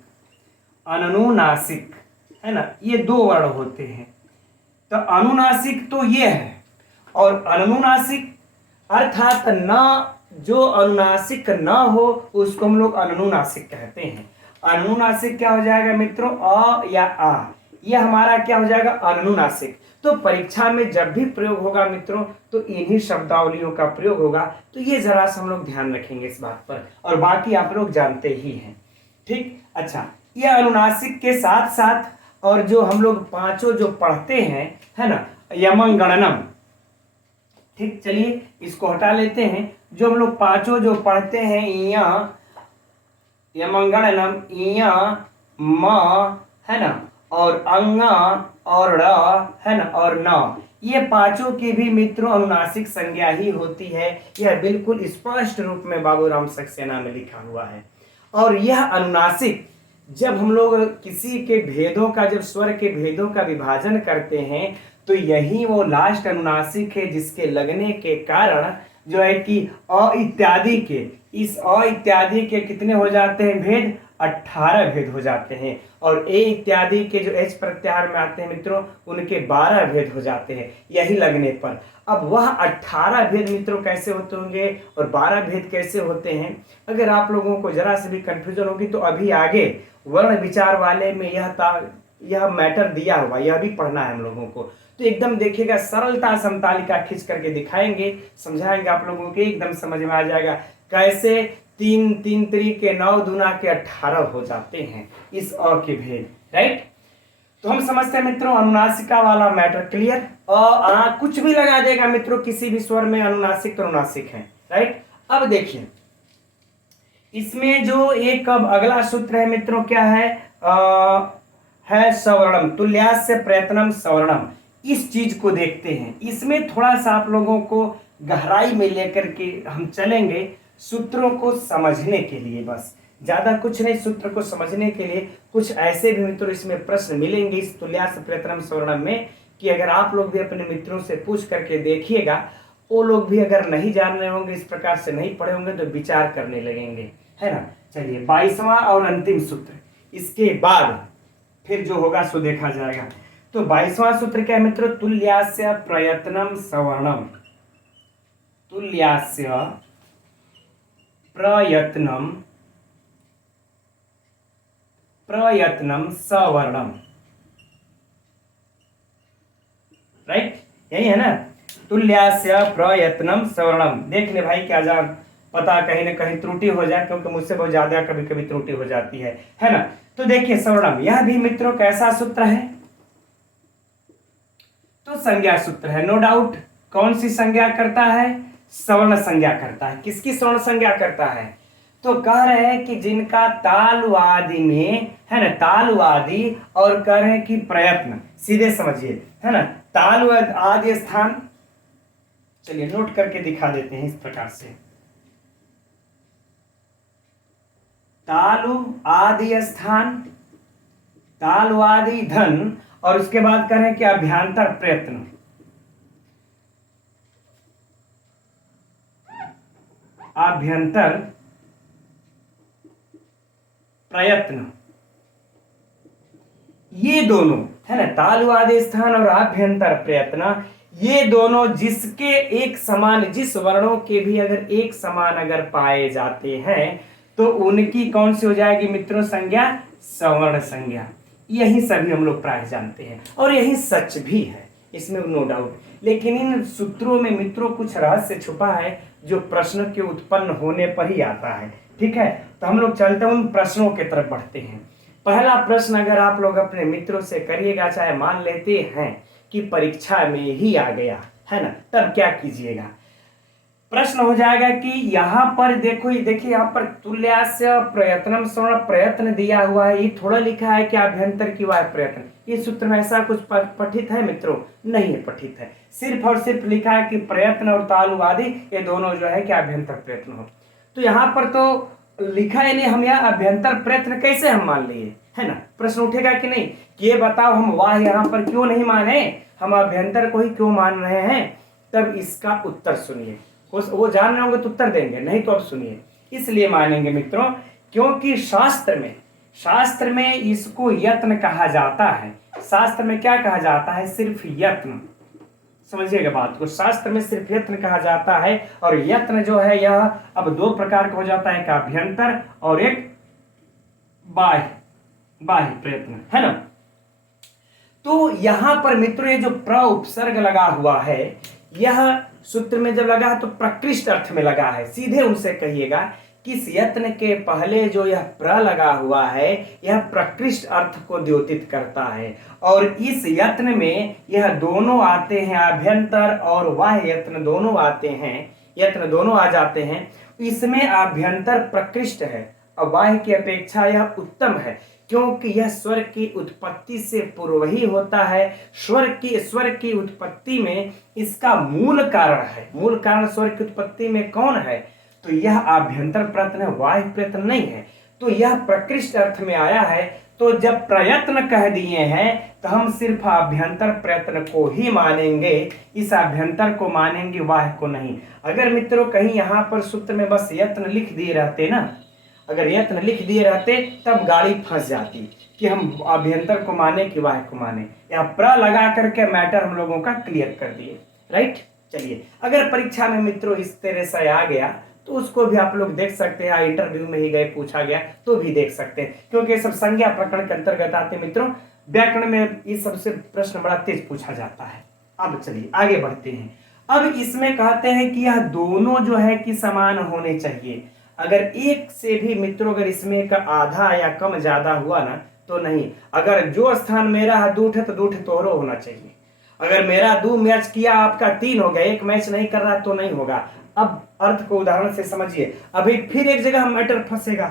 अननुनासिक, है ना, ये दो वर्ण होते हैं। तो अनुनासिक तो ये है, और अननुनासिक अर्थात न, जो अनुनासिक न हो उसको हम लोग अननुनासिक कहते हैं। अनुनासिक क्या हो जाएगा मित्रों? अ या आ, ये हमारा क्या हो जाएगा? अनुनासिक। तो परीक्षा में जब भी प्रयोग होगा मित्रों तो इन्हीं शब्दावलियों का प्रयोग होगा। तो ये जरा सा हम लोग ध्यान रखेंगे इस बात पर, और बाकी आप लोग जानते ही हैं, ठीक। अच्छा, ये अनुनासिक के साथ साथ और जो हम लोग पांचों जो पढ़ते हैं, है ना, यमं गणनम, ठीक, चलिए इसको हटा लेते हैं। जो हम लोग पांचों जो पढ़ते हैं, इया, यमं गणनम, इया, म, है ना, और अंगा और ड़, है ना, और न, ये पांचों की भी मित्रों अनुनासिक संज्ञा ही होती है। यह बिल्कुल स्पष्ट रूप में बाबूराम सक्सेना में लिखा हुआ है। और यह अनुनासिक जब हम लोग किसी के भेदों का, जब स्वर के भेदों का विभाजन करते हैं तो यही वो लास्ट अनुनासिक है जिसके लगने के कारण जो है कि अ इत्यादि के, इस अ इत्यादि के कितने हो जाते हैं भेद? 18 भेद हो जाते हैं। और ए इत्यादि के जो एच प्रत्याहार में आते हैं मित्रों उनके 12 भेद हो जाते हैं यही लगने पर। अब वह 18 भेद मित्रों कैसे होते होंगे और 12 भेद कैसे होते हैं, अगर आप लोगों को जरा से भी कंफ्यूजन होगी तो अभी आगे वर्ण विचार वाले में यह मैटर दिया हुआ, यह भी पढ़ना है हम लोगों को। तो एकदम देखिएगा, सरलता समतालिका खींच करके दिखाएंगे, समझाएंगे आप लोगों को, एकदम समझ में आ जाएगा कैसे 3 3 तरीके 9 दूना के 18 हो जाते हैं इस अ के भेद, राइट। तो हम समझते हैं मित्रों अनुनासिका वाला मैटर क्लियर। आ कुछ भी लगा देगा मित्रों, किसी भी स्वर में अनुनासिक अनुनासिक है, राइट। अब देखिए इसमें जो एक अब अगला सूत्र है मित्रों क्या है? है सवर्णम, तुल्यास्य प्रयत्नम सवर्णम। इस चीज को देखते हैं, इसमें थोड़ा सा आप लोगों को गहराई में लेकर के हम चलेंगे सूत्रों को समझने के लिए, बस ज्यादा कुछ नहीं, सूत्र को समझने के लिए कुछ ऐसे भी मित्रों इसमें प्रश्न मिलेंगे इस तुल्यास्य प्रयत्नम सवर्णम में कि अगर आप लोग भी अपने मित्रों से पूछ करके देखिएगा, वो लोग भी अगर नहीं जान रहे होंगे, इस प्रकार से नहीं पढ़े होंगे तो विचार करने लगेंगे, है ना। चलिए 22वां और अंतिम सूत्र, इसके बाद फिर जो होगा सो देखा जाएगा। तो 22वां सूत्र क्या है मित्रों? तुल्यास्य प्रयत्नम सवर्णम। तुल्यास्य प्रयत्नम प्रयत्नम सवर्णम। राइट, यही है ना, तुल्यास्य प्रयत्नम सवर्णम। देख ले भाई, क्या जान पता कहीं ना कहीं त्रुटि हो जाए, क्योंकि मुझसे बहुत ज्यादा कभी कभी त्रुटि हो जाती है ना। तो देखिए सवर्णम, यह भी मित्रों कैसा सूत्र है, तो संज्ञा सूत्र है, नो डाउट। कौन सी संज्ञा करता है, सवर्ण संज्ञा करता है। किसकी सवर्ण संज्ञा करता है, तो कह रहे हैं कि जिनका तालु आदि में है ना, तालु आदि, और कह रहे हैं कि प्रयत्न, सीधे समझिए है ना, तालु आदि स्थान, चलिए नोट करके दिखा देते हैं इस प्रकार से। तालु आदि स्थान, तालु आदि धन, और उसके बाद कह रहे हैं कि अभ्यंतर प्रयत्न, अभ्यंतर प्रयत्न, ये दोनों है ना, तालु आदि स्थान और आभ्यंतर प्रयत्न, ये दोनों जिसके एक समान, जिस वर्णों के भी अगर एक समान अगर पाए जाते हैं तो उनकी कौन सी हो जाएगी मित्रों संज्ञा, सवर्ण संज्ञा। यही सभी हम लोग प्राय जानते हैं और यही सच भी है, इसमें नो डाउट। लेकिन इन सूत्रों में मित्रों कुछ रहस्य छुपा है जो प्रश्न के उत्पन्न होने पर ही आता है। ठीक है, तो हम लोग चलते हैं उन प्रश्नों की तरफ बढ़ते हैं। पहला प्रश्न अगर आप लोग अपने मित्रों से करिएगा, चाहे मान लेते हैं कि परीक्षा में ही आ गया है ना, तब क्या कीजिएगा। प्रश्न हो जाएगा कि यहाँ पर देखो, ये देखिए यहाँ पर तुल्यास्य प्रयत्नम सवर्ण प्रयत्न दिया हुआ है, ये थोड़ा लिखा है कि अभ्यंतर की वाय प्रयत्न। ये सूत्र में ऐसा कुछ पठित है मित्रों, नहीं है पठित है, सिर्फ और सिर्फ लिखा है कि प्रयत्न और तालु आदि ये दोनों जो है कि अभ्यंतर प्रयत्न हो। तो यहाँ पर तो लिखा है नहीं, हम यहाँ अभ्यंतर प्रयत्न कैसे हम मान लिए, है ना। प्रश्न उठेगा कि नहीं, ये बताओ हम वाह यहाँ पर क्यों नहीं माने, हम अभ्यंतर को ही क्यों मान रहे हैं। तब इसका उत्तर सुनिए, वो जान रहे होंगे तो उत्तर देंगे, नहीं तो अब सुनिए। इसलिए मानेंगे मित्रों क्योंकि शास्त्र में इसको यत्न कहा जाता है। शास्त्र में क्या कहा जाता है, सिर्फ यत्न, समझिएगा बात को, शास्त्र में सिर्फ यत्न कहा जाता है। और यत्न जो है यह अब दो प्रकार का हो जाता है, एक अभ्यंतर और एक बाह्य प्रयत्न, है ना। तो यहां पर मित्रों ये जो प्र उपसर्ग लगा हुआ है, यह सूत्र में जब लगा है तो प्रकृष्ट अर्थ में लगा है। सीधे उनसे कहिएगा किस यत्न के पहले जो यह प्र लगा हुआ है यह प्रकृष्ट अर्थ को द्योतित करता है, और इस यत्न में यह दोनों आते हैं, अभ्यंतर और बाह्य यत्न दोनों आते हैं, यत्न दोनों आ जाते हैं। इसमें अभ्यंतर प्रकृष्ट है और बाह्य की अपेक्षा यह उत्तम है, क्योंकि यह स्वर की उत्पत्ति से पूर्व ही होता है। स्वर की उत्पत्ति में इसका मूल कारण है, मूल कारण स्वर की उत्पत्ति में कौन है, तो यह आभ्यंतर प्रयत्न है, बाह्य प्रयत्न नहीं है। तो यह प्रकृष्ट अर्थ में आया है। तो जब प्रयत्न कह दिए हैं तो हम सिर्फ आभ्यंतर प्रयत्न को ही मानेंगे, इस आभ्यंतर को मानेंगे, बाह्य को नहीं। अगर मित्रों कहीं यहाँ पर सूत्र में बस यत्न लिख दिए रहते ना, अगर यत्न लिख दिए रहते तब गाड़ी फंस जाती कि हम अभ्यंतर को माने कि बाह्य को माने। यहाँ प्र लगा करके मैटर हम लोगों का क्लियर कर दिए, राइट। चलिए, अगर परीक्षा में मित्रों इस तरह से आ गया तो उसको भी आप लोग देख सकते हैं, इंटरव्यू में ही गए पूछा गया तो भी देख सकते हैं, क्योंकि ये सब संज्ञा प्रकरण के अंतर्गत आते हैं मित्रों। व्याकरण में इस सबसे प्रश्न बड़ा तेज पूछा जाता है। अब चलिए आगे बढ़ते हैं। अब इसमें कहते हैं कि यह दोनों जो है कि समान होने चाहिए। अगर एक से भी मित्रों अगर इसमें का आधा या कम ज्यादा हुआ ना तो नहीं। अगर जो स्थान मेरा है दूठ है तो दूठ तोहरो होना चाहिए। अगर मेरा 2 मैच किया आपका 3 हो गया, एक मैच नहीं कर रहा तो नहीं होगा। अब अर्थ को उदाहरण से समझिए। अभी फिर एक जगह मैटर फंसेगा।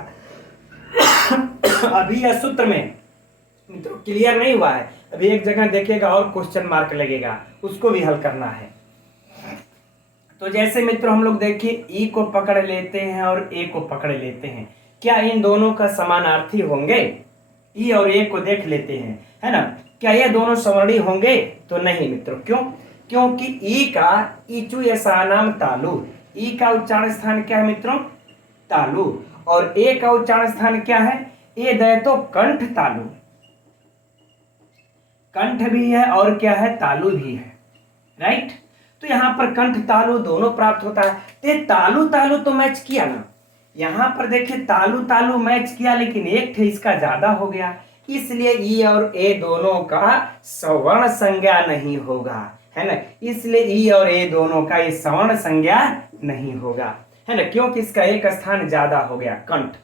अभी यह सूत्र में मित्रों क्लियर नहीं हुआ है, अभी एक जगह देखिएगा और क्वेश्चन मार्क लगेगा, उसको भी हल करना है। तो जैसे मित्रों हम लोग देखिए ई को पकड़ लेते हैं और ए को पकड़ लेते हैं, क्या इन दोनों का समानार्थी होंगे। ई और ए को देख लेते हैं, है ना, क्या ये दोनों सवर्णी होंगे, तो नहीं मित्रों। क्यों, क्योंकि ई का ईचु ऐसा नाम तालु, ई का उच्चारण स्थान क्या है मित्रों, तालु, और ए का उच्चारण स्थान क्या है, ए दय तो कंठ तालु, कंठ भी है और क्या है तालु भी है, राइट। तो यहाँ पर कंठ तालु दोनों प्राप्त होता है। तो तालु तालु तो मैच किया ना, यहाँ पर देखिए तालु तालु मैच किया, लेकिन एक थे इसका ज्यादा हो गया, इसलिए ई और ए दोनों का सवर्ण संज्ञा नहीं होगा, है ना। इसलिए ई और ए दोनों का ये सवर्ण संज्ञा नहीं होगा, है ना, क्योंकि इसका एक स्थान ज्यादा हो गया, कंठ।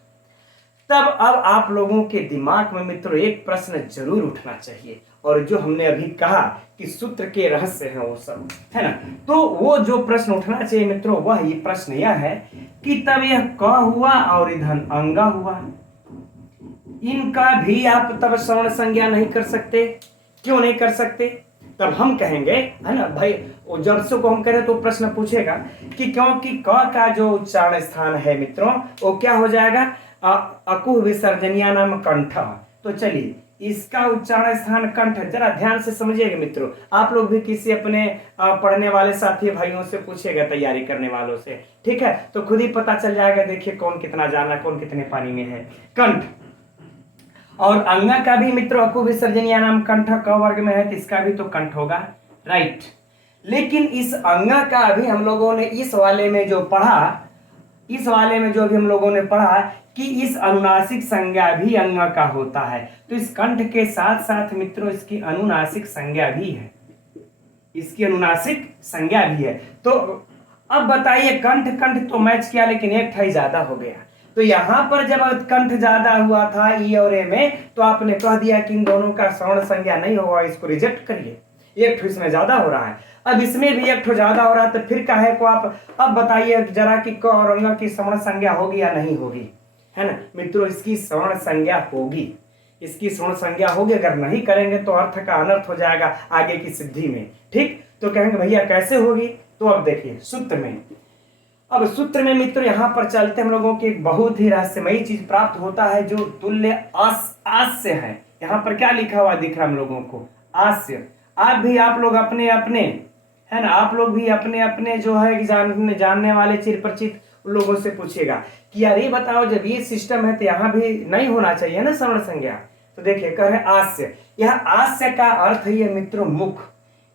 तब अब आप लोगों के दिमाग में मित्रों एक प्रश्न जरूर उठना चाहिए, और जो हमने अभी कहा कि सूत्र के रहस्य हैं वो सब, है ना, तो वो जो प्रश्न उठना चाहिए मित्रों वह ये प्रश्न यह है कि तब यह क हुआ और इधर अंगा हुआ, इनका भी आप तब सवर्ण संज्ञा नहीं कर सकते। क्यों नहीं कर सकते? तब हम कहेंगे, है ना भाई, जब से को हम करें तो प्रश्न पूछेगा कि क्योंकि क का जो उच्चारण स्थान है मित्रों वो क्या हो जाएगा, अकुह विसर्जनिया नाम कंठ। तो चलिए इसका उच्चारण स्थान कंठ, जरा ध्यान से समझिएगा मित्रों। आप लोग भी किसी अपने पढ़ने वाले साथी भाइयों से पूछेगा, तैयारी करने वालों से, ठीक है, तो खुद ही पता चल जाएगा। देखिए कौन कितना जाना, कौन कितने पानी में है। कंठ और अंगा का भी मित्रों अकु विसर्जनिया नाम कंठ क वर्ग में है, तो इसका भी तो कंठ होगा, राइट। लेकिन इस अंगा का अभी हम लोगों ने इस वाले में जो पढ़ा, इस वाले में जो अभी हम लोगों ने पढ़ा कि इस अनुनासिक संज्ञा भी अंग का होता है, तो इस कंठ के साथ साथ मित्रों इसकी अनुनासिक संज्ञा भी है, इसकी अनुनासिक संज्ञा भी है। तो अब बताइए, कंठ कंठ तो मैच किया, लेकिन एक ठाई ज्यादा हो गया। तो यहां पर जब कंठ ज्यादा हुआ था ई और ए में, तो आपने कह दिया कि इन दोनों का सवर्ण संज्ञा नहीं होगा, इसको रिजेक्ट करिए, एक ठो इसमें ज्यादा हो रहा है। अब इसमें भी एक ठो ज्यादा हो रहा है, तो फिर काहे को आप अब बताइए जरा कि क और अंग की सवर्ण संज्ञा होगी या नहीं होगी, है ना मित्रों। इसकी सवर्ण संज्ञा होगी, इसकी सवर्ण संज्ञा होगी। अगर नहीं करेंगे तो अर्थ का अनर्थ हो जाएगा आगे की सिद्धि में, ठीक। तो कहेंगे भैया कैसे होगी, तो अब देखिए सूत्र में, अब सूत्र में मित्रों यहाँ पर चलते हम लोगों की एक बहुत ही रहस्यमयी चीज प्राप्त होता है जो तुल्य आस्य है। यहाँ पर क्या लिखा हुआ दिख रहा है हम लोगों को, आस्य। आप लोग अपने अपने, है ना, आप लोग भी अपने अपने जो है जानने वाले चिर परिचित उन लोगों से पूछेगा कि यार ये बताओ, जब ये सिस्टम है तो यहाँ भी नहीं होना चाहिए ना सवर्ण संज्ञा। तो देखिए कह रहे आस्य, यह आस्य का अर्थ है मित्रों मुख,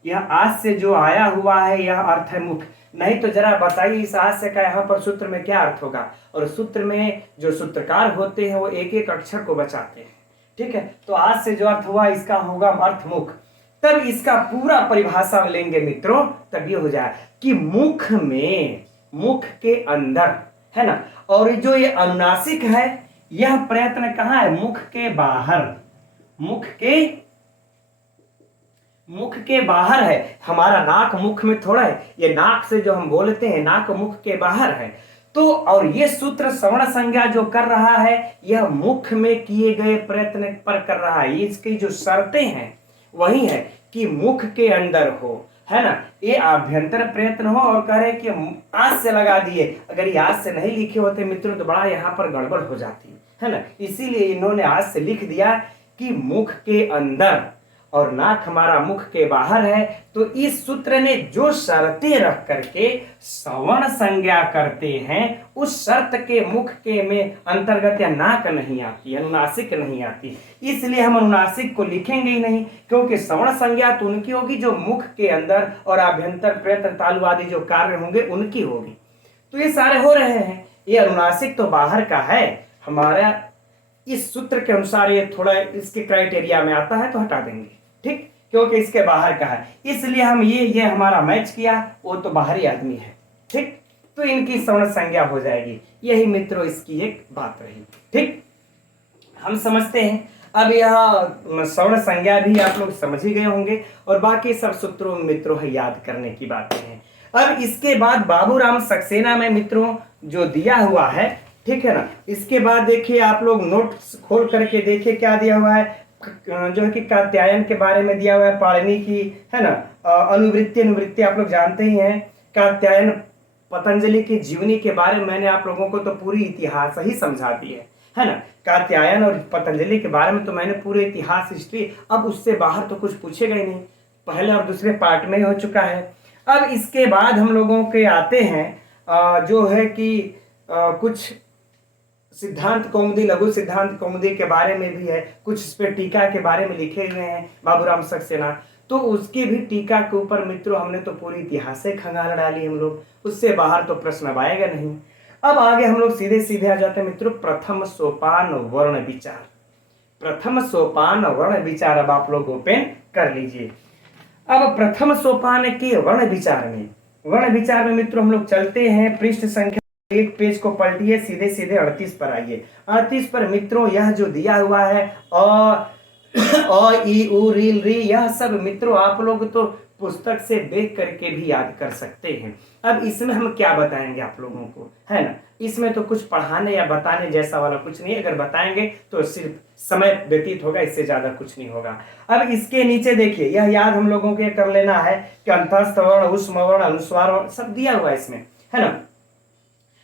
यह आस्य जो आया हुआ है यह अर्थ है मुख। नहीं तो जरा बताइए इस आस्य का यहाँ पर सूत्र में क्या अर्थ होगा। और सूत्र में जो सूत्रकार होते हैं वो एक एक अक्षर को बचाते हैं, ठीक है। तो आज से जो अर्थ हुआ इसका होगा अर्थ मुख। तब इसका पूरा परिभाषा लेंगे मित्रों, तब ये हो जाए कि मुख में, मुख के अंदर, है ना। और जो ये अनुनासिक है यह प्रयत्न कहाँ है, मुख के बाहर, मुख के बाहर है। हमारा नाक मुख में थोड़ा है, ये नाक से जो हम बोलते हैं नाक मुख के बाहर है। तो और ये सूत्र सवर्ण संज्ञा जो कर रहा है यह मुख में किए गए प्रयत्न पर कर रहा है। इसकी जो शर्तें हैं वही है कि मुख के अंदर हो, है ना, ये आभ्यंतर प्रयत्न हो। और कह रहे कि आज से लगा दिए, अगर ये आज से नहीं लिखे होते मित्रों तो बड़ा यहाँ पर गड़बड़ हो जाती है ना। इसीलिए इन्होंने आज से लिख दिया कि मुख के अंदर, और नाक हमारा मुख के बाहर है। तो इस सूत्र ने जो शर्तें रख करके सवर्ण संज्ञा करते हैं उस शर्त के मुख के में अंतर्गत या नाक नहीं आती, अनुनासिक नहीं आती। इसलिए हम अनुनासिक को लिखेंगे ही नहीं, क्योंकि सवर्ण संज्ञा तो उनकी होगी जो मुख के अंदर और आभ्यंतर प्रयत्न तालु आदि जो कार्य होंगे उनकी होगी। तो ये सारे हो रहे हैं, ये अनुनासिक तो बाहर का है हमारा। इस सूत्र के अनुसार ये थोड़ा इसके क्राइटेरिया में आता है तो हटा देंगे, ठीक, क्योंकि इसके बाहर का है। इसलिए हम ये हमारा मैच किया, वो तो बाहरी आदमी है, ठीक। तो इनकी सवर्ण संज्ञा हो जाएगी। यही मित्रों इसकी एक बात रही, ठीक। हम समझते हैं अब यह सवर्ण संज्ञा भी आप लोग समझ ही गए होंगे, और बाकी सब सूत्रों मित्रों है याद करने की बातें हैं। अब इसके बाद बाबूराम सक्सेना में मित्रों जो दिया हुआ है, ठीक है ना, इसके बाद देखिए आप लोग नोट्स खोल करके देखिए क्या दिया हुआ है। जो है कि कात्यायन के बारे में दिया हुआ है, पाणिनि की, है ना, अनुवृत्ति आप लोग जानते ही हैं। कात्यायन पतंजलि की जीवनी के बारे में मैंने आप लोगों को तो पूरी इतिहास ही समझा दी है ना। कात्यायन और पतंजलि के बारे में तो मैंने पूरे इतिहास हिस्ट्री, अब उससे बाहर तो कुछ पूछेगा ही नहीं, पहले और दूसरे पार्ट में ही हो चुका है। अब इसके बाद हम लोगों के आते हैं जो है कि कुछ सिद्धांत कौमुदी, लघु सिद्धांत कौमुदी के बारे में भी है, कुछ इस पे टीका के बारे में लिखे हुए हैं बाबूराम सक्सेना। तो उसकी भी टीका के ऊपर मित्रों हमने तो पूरी इतिहास से खंगाल डाली हम लोग, उससे बाहर तो प्रश्न अब आएगा नहीं। अब आगे हम लोग सीधे सीधे आ जाते हैं मित्रों प्रथम सोपान वर्ण विचार। प्रथम सोपान वर्ण विचार अब आप लोग ओपन कर लीजिए। अब प्रथम सोपान के वर्ण विचार में मित्रों हम लोग चलते हैं, पृष्ठ संख्या एक पेज को पलटिए, सीधे सीधे 38 पर आइए। 38 पर मित्रों यह जो दिया हुआ है अ ई उ रील री, यह सब मित्रों आप लोग तो पुस्तक से देख करके भी याद कर सकते हैं। अब इसमें हम क्या बताएंगे आप लोगों को, है ना, इसमें तो कुछ पढ़ाने या बताने जैसा वाला कुछ नहीं है, अगर बताएंगे तो सिर्फ समय व्यतीत होगा, इससे ज्यादा कुछ नहीं होगा। अब इसके नीचे देखिए, यह याद हम लोगों को कर लेना है कि अंतस्थ वर्ण, ऊष्म वर्ण, अनुस्वार वर्ण सब दिया हुआ है इसमें, है ना।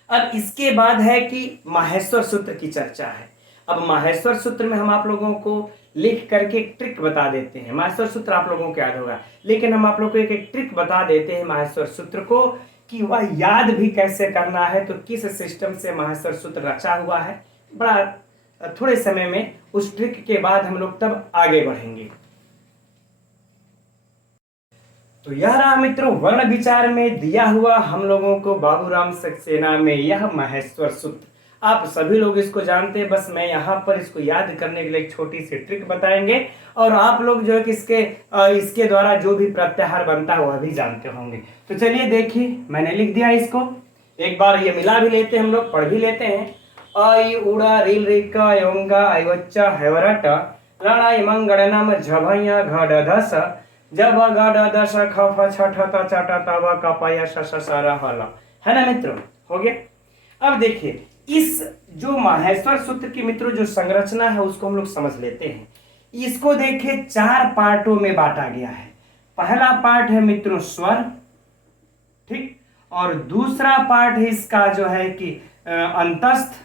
अब इसके बाद है कि माहेश्वर सूत्र की चर्चा है। अब माहेश्वर सूत्र में हम आप लोगों को लिख करके एक ट्रिक बता देते हैं। माहेश्वर सूत्र आप लोगों को याद होगा, लेकिन हम आप लोगों को एक ट्रिक बता देते हैं माहेश्वर सूत्र को कि वह याद भी कैसे करना है, तो किस सिस्टम से माहेश्वर सूत्र रचा हुआ है। बड़ा थोड़े समय में उस ट्रिक के बाद हम लोग तब आगे बढ़ेंगे। तो यह रहा मित्रों वर्ण विचार में दिया हुआ हम लोगों को बाबूराम सक्सेना में यह माहेश्वर सूत्र। आप सभी लोग इसको जानते हैं, बस मैं यहाँ पर इसको याद करने के लिए एक छोटी सी ट्रिक बताएंगे, और आप लोग जो है कि इसके द्वारा जो भी प्रत्याहार बनता है वह भी जानते होंगे। तो चलिए देखिए, मैंने लिख दिया इसको, एक बार ये मिला भी लेते हैं, हम लोग पढ़ भी लेते हैं। आई उड़ा रील रिका योंगा ऐवच्चा हैवरट लड़ा इमं गणनम झभया घडधस जब गडधस खफ छठ चट तब कपय ससर हल, है ना मित्रों, हो गया। अब देखिए इस जो माहेश्वर सूत्र की मित्रों जो संरचना है उसको हम लोग समझ लेते हैं। इसको देखिए 4 पार्टों में बांटा गया है। पहला पार्ट है मित्रों स्वर, ठीक, और दूसरा पार्ट है इसका जो है कि अंतस्थ,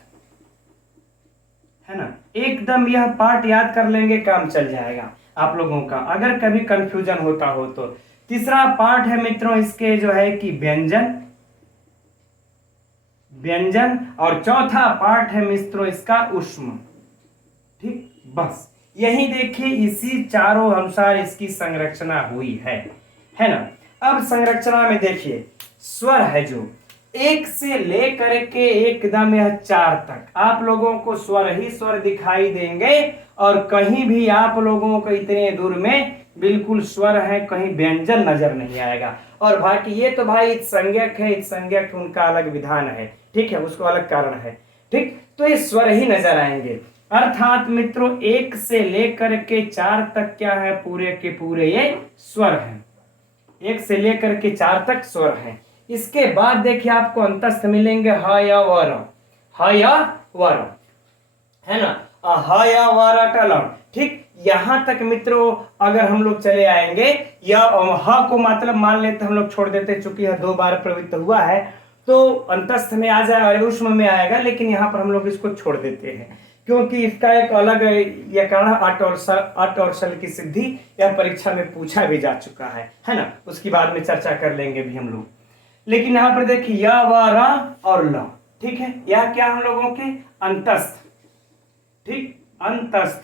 है ना। एकदम यह पार्ट याद कर लेंगे, काम चल जाएगा आप लोगों का, अगर कभी कंफ्यूजन होता हो तो। तीसरा पार्ट है मित्रों इसके जो है कि व्यंजन, और चौथा पार्ट है मित्रों इसका ऊष्म, ठीक। बस यही देखिए, इसी चारों अनुसार इसकी संरचना हुई है ना। अब संरचना में देखिए स्वर है जो 1 से लेकर के एकदम यह 4 तक आप लोगों को स्वर ही स्वर दिखाई देंगे, और कहीं भी आप लोगों को इतने दूर में बिल्कुल स्वर है, कहीं व्यंजन नजर नहीं आएगा। और बाकी ये तो भाई संज्ञक है, इस संज्ञक उनका अलग विधान है, ठीक है, उसको अलग कारण है, ठीक। तो ये स्वर ही नजर आएंगे, अर्थात मित्रों 1 से लेकर के 4 तक क्या है, पूरे के पूरे ये स्वर हैं। 1 से लेकर के 4 तक स्वर हैं। इसके बाद देखिए आपको अंतस्थ मिलेंगे ह या वर, ह या वर, है ना, ह या वर टलम, ठीक। यहां तक मित्रों अगर हम लोग चले आएंगे, या ह को मतलब मान लेते हम लोग छोड़ देते, चूंकि यह 2 बार प्रवृत्त हुआ है तो अंतस्थ में आ जाए और ऊष्म में आएगा, लेकिन यहाँ पर हम लोग इसको छोड़ देते हैं क्योंकि इसका एक अलग यह कारण अट और सल की सिद्धि यह परीक्षा में पूछा भी जा चुका है ना, उसकी बाद में चर्चा कर लेंगे भी हम लोग। लेकिन यहाँ पर देखिए य व र और ल, ठीक है, यह क्या हम लोगों के अंतस्थ, ठीक, अंतस्थ,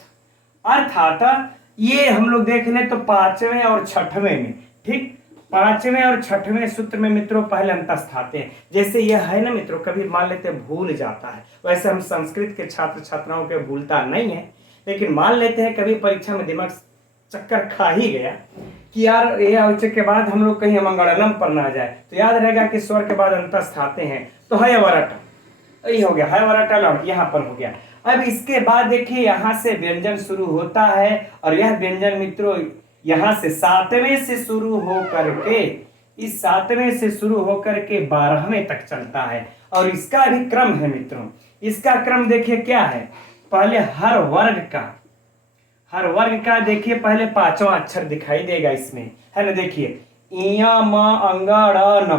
अर्थात ये हम लोग देख लें तो 5वें और 6वें में, ठीक, 5वें और 6वें सूत्र में मित्रों पहले अंतस्थ आते हैं। जैसे यह है ना मित्रों, कभी मान लेते भूल जाता है, वैसे हम संस्कृत के छात्र छात्राओं के भूलता नहीं है, लेकिन मान लेते हैं कभी परीक्षा में दिमाग चक्कर खा ही गया कि यार ये औचक के बाद हम लोग कहीं मंगलम पर ना जाए, तो याद रहेगा कि स्वर के बाद अंतस्थ आते हैं, तो है वरट, ये हो गया, है वरट लौट यहाँ पर हो गया। अब इसके बाद देखिए यहाँ से व्यंजन शुरू होता है, और यह व्यंजन मित्रों यहाँ से 7वें से शुरू हो करके, इस 7वें से शुरू होकर के 12वें तक चलता है, और इसका भी क्रम है मित्रों। इसका क्रम देखिए क्या है, पहले हर वर्ग का देखिए पहले 5वां अक्षर दिखाई देगा इसमें, है ना, देखिए इया म अंगा ड़ न,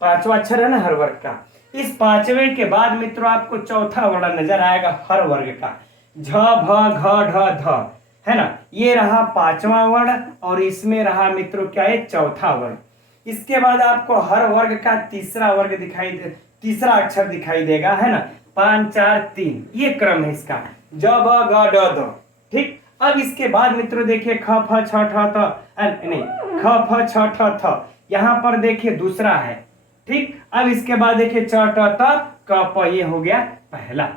5वां अक्षर है ना हर वर्ग का। इस 5वें के बाद मित्रों आपको चौथा वर्ण नजर आएगा हर वर्ग का, झ भ घ ढ ध, है ना, ये रहा 5वां वर्ण, और इसमें रहा मित्रों क्या है, चौथा वर्ण। इसके बाद आपको हर वर्ग का तीसरा अक्षर दिखाई देगा, है ना, 5 4 3, ये क्रम है इसका, ज ब ग ड ध, ठीक। अब इसके बाद मित्रों देखिए ख फ छ ठ त नहीं, ख फ छ ठ थ, यहाँ पर देखिए दूसरा है। ठीक, अब इसके बाद देखिए च ट त क प, ये हो गया पहला।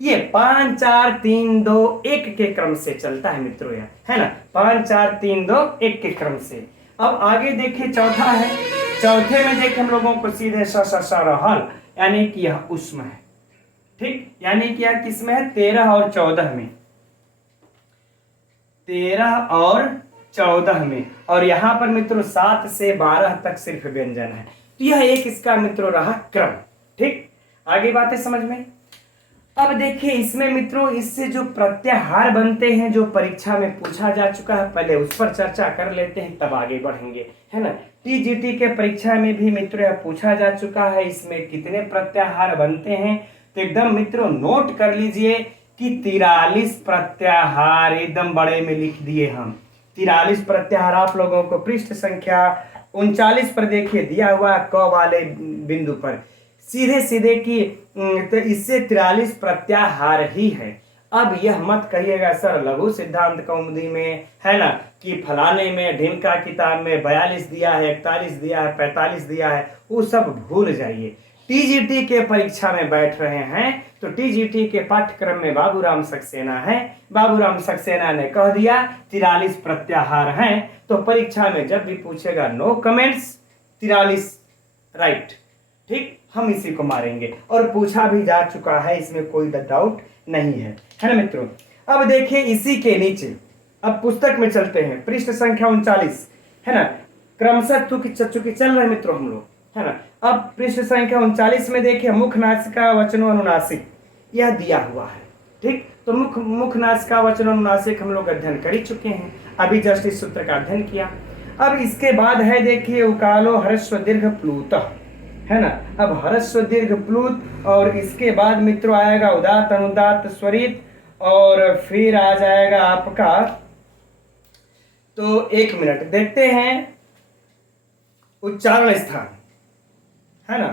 ये 5 4 3 2 1 के क्रम से चलता है मित्रों, यह है ना, 5 4 3 2 1 के क्रम से। अब आगे देखिए चौथा है, चौथे में देखिए हम लोगों को सीधे स स स र हल, यानी कि यह उसमें है। ठीक, यानी कि यह किसमें है, 13 और 14 में, 13 और 14 में। और यहाँ पर मित्रों 7 से 12 तक सिर्फ व्यंजन है। तो यह एक इसका मित्रों रहा क्रम। ठीक, आगे बातें समझ में। अब देखिए इसमें मित्रों इससे जो प्रत्याहार बनते हैं, जो परीक्षा में पूछा जा चुका है, पहले उस पर चर्चा कर लेते हैं, तब आगे बढ़ेंगे, है ना। टीजीटी के परीक्षा में भी मित्रों यह पूछा जा चुका है, इसमें कितने प्रत्याहार बनते हैं। तो एकदम मित्रों नोट कर लीजिए कि 43 प्रत्याहार एकदम बड़े में लिख दिए हम। 43 प्रत्याहार आप लोगों को पृष्ठ संख्या 39 पर देखिए दिया हुआ क वाले बिंदु पर, सीधे सीधे की तो इससे 43 प्रत्याहार ही है। अब यह मत कहिएगा सर लघु सिद्धांत कौमुदी में, है ना, कि फलाने में ढिमका किताब में 42 दिया है, 41 दिया है, 45 दिया है, वो सब भूल जाइए। टीजीटी के परीक्षा में बैठ रहे हैं तो टीजीटी के पाठ्यक्रम में बाबूराम सक्सेना है, बाबूराम सक्सेना ने कह दिया 43 प्रत्याहार हैं, तो परीक्षा में जब भी पूछेगा नो कमेंट्स, 43 राइट। ठीक, हम इसी को मारेंगे और पूछा भी जा चुका है, इसमें कोई डाउट नहीं है ना मित्रों। अब देखिए इसी के नीचे, अब पुस्तक में चलते हैं, पृष्ठ संख्या 39, है ना, क्रमशः चुकी चल रहे मित्रों हम लोग, है ना। अब पृष्ठ संख्या 39 में देखिए मुख नासिका वचनो अनुनासिक यह दिया हुआ है। ठीक, तो मुख नासिका वचनो अनुनासिक हम लोग अध्ययन कर ही चुके हैं, अभी जस्ट इस सूत्र का अध्ययन किया। अब इसके बाद है देखिए उकालो ह्रस्व दीर्घ प्लूत, है ना। अब ह्रस्व दीर्घ प्लूत, और इसके बाद मित्रों आएगा उदात्त अनुदात्त स्वरित, और फिर आ जाएगा आपका, तो 1 मिनट देखते हैं उच्चारण स्थान, है ना।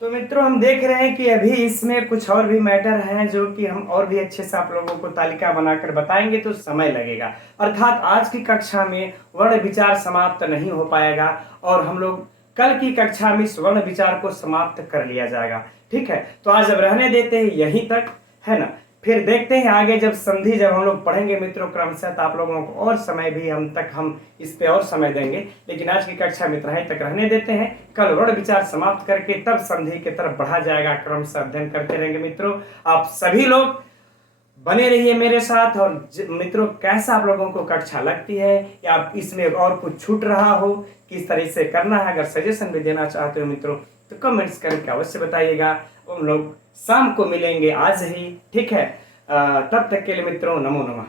तो मित्रों हम देख रहे हैं कि अभी इसमें कुछ और भी मैटर हैं जो कि हम और भी अच्छे से आप लोगों को तालिका बनाकर बताएंगे, तो समय लगेगा। अर्थात आज की कक्षा में वर्ण विचार समाप्त नहीं हो पाएगा, और हम लोग कल की कक्षा में इस वर्ण विचार को समाप्त कर लिया जाएगा। ठीक है, तो आज अब रहने देते हैं यहीं तक, है ना। फिर देखते हैं आगे जब संधि जब हम लोग पढ़ेंगे मित्रों क्रमशः, तो आप लोगों को और समय भी हम इस पे और समय देंगे, लेकिन आज की कक्षा में इतना ही तक रहने देते हैं। कल वर्ण विचार समाप्त करके तब संधि की तरफ बढ़ा जाएगा, क्रमशः अध्ययन करते रहेंगे मित्रों। आप सभी लोग बने रहिए मेरे साथ। और मित्रों कैसा आप लोगों को कक्षा लगती है, या इसमें और कुछ छूट रहा हो, किस तरह से करना है, अगर सजेशन भी देना चाहते हो मित्रों तो कमेंट्स करके अवश्य बताइएगा। हम लोग शाम को मिलेंगे आज ही, ठीक है। तब तक के लिए मित्रों नमो नमः।